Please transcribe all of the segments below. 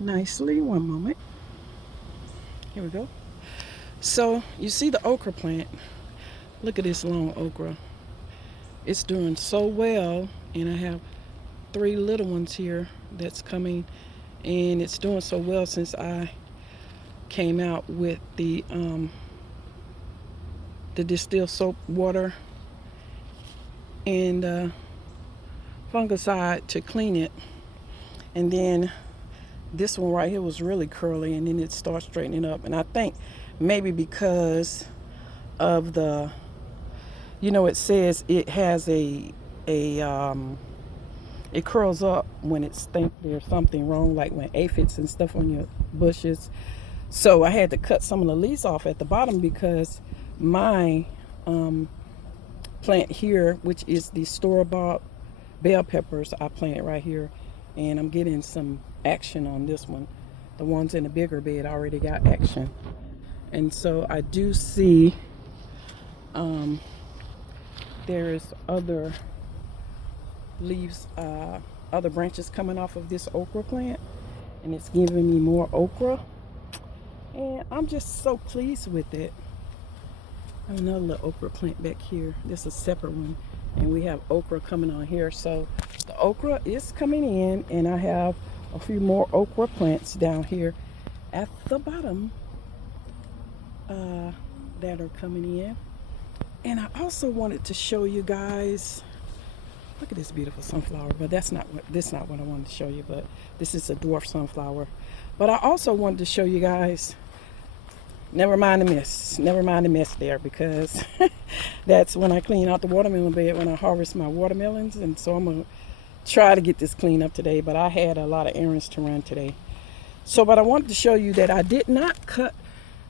nicely. One moment. Here we go. So you see the okra plant. Look at this long okra. It's doing so well, and I have 3 little ones here that's coming, and it's doing so well since I came out with the distilled soap water and fungicide to clean it. And then this one right here was really curly, and then it starts straightening up. And I think maybe because of the, it says it has it curls up when it's think there's something wrong, like when aphids and stuff on your bushes. So I had to cut some of the leaves off at the bottom because my plant here, which is the store-bought bell peppers, I planted right here, and I'm getting some action on this one. The ones in the bigger bed already got action, and so I do see there's other leaves, other branches coming off of this okra plant, and it's giving me more okra, and I'm just so pleased with it. Another little okra plant back here. This is a separate one, and we have okra coming on here. So the okra is coming in, and I have a few more okra plants down here at the bottom that are coming in. And I also wanted to show you guys, look at this beautiful sunflower, but that's not what I wanted to show you, but this is a dwarf sunflower. But I also wanted to show you guys, never mind the mess there, because that's when I clean out the watermelon bed when I harvest my watermelons. And so I'm gonna try to get this cleaned up today, but I had a lot of errands to run today. So, but I wanted to show you that I did not cut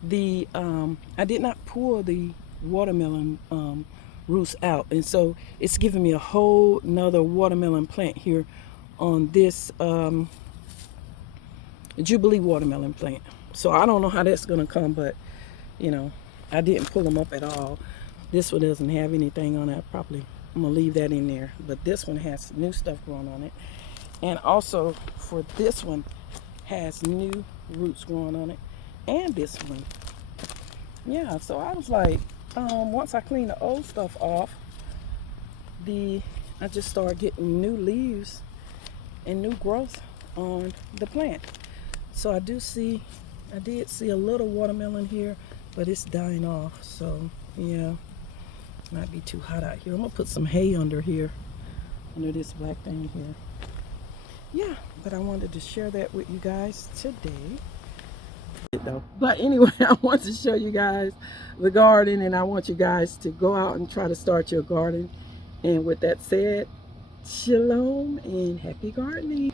the I did not pull the watermelon roots out, and so it's giving me a whole nother watermelon plant here on this Jubilee watermelon plant. So I don't know how that's gonna come, but I didn't pull them up at all. This one doesn't have anything on it. I'm gonna leave that in there, but this one has new stuff growing on it, and also for this one has new roots growing on it, and this one. Yeah, so I was like, once I clean the old stuff off, I just started getting new leaves and new growth on the plant. So I did see a little watermelon here, but it's dying off. So yeah, it might be too hot out here. I'm gonna put some hay under here, under this black thing here. Yeah, but I wanted to share that with you guys today. But anyway, I want to show you guys the garden, and I want you guys to go out and try to start your garden. And with that said, shalom and happy gardening.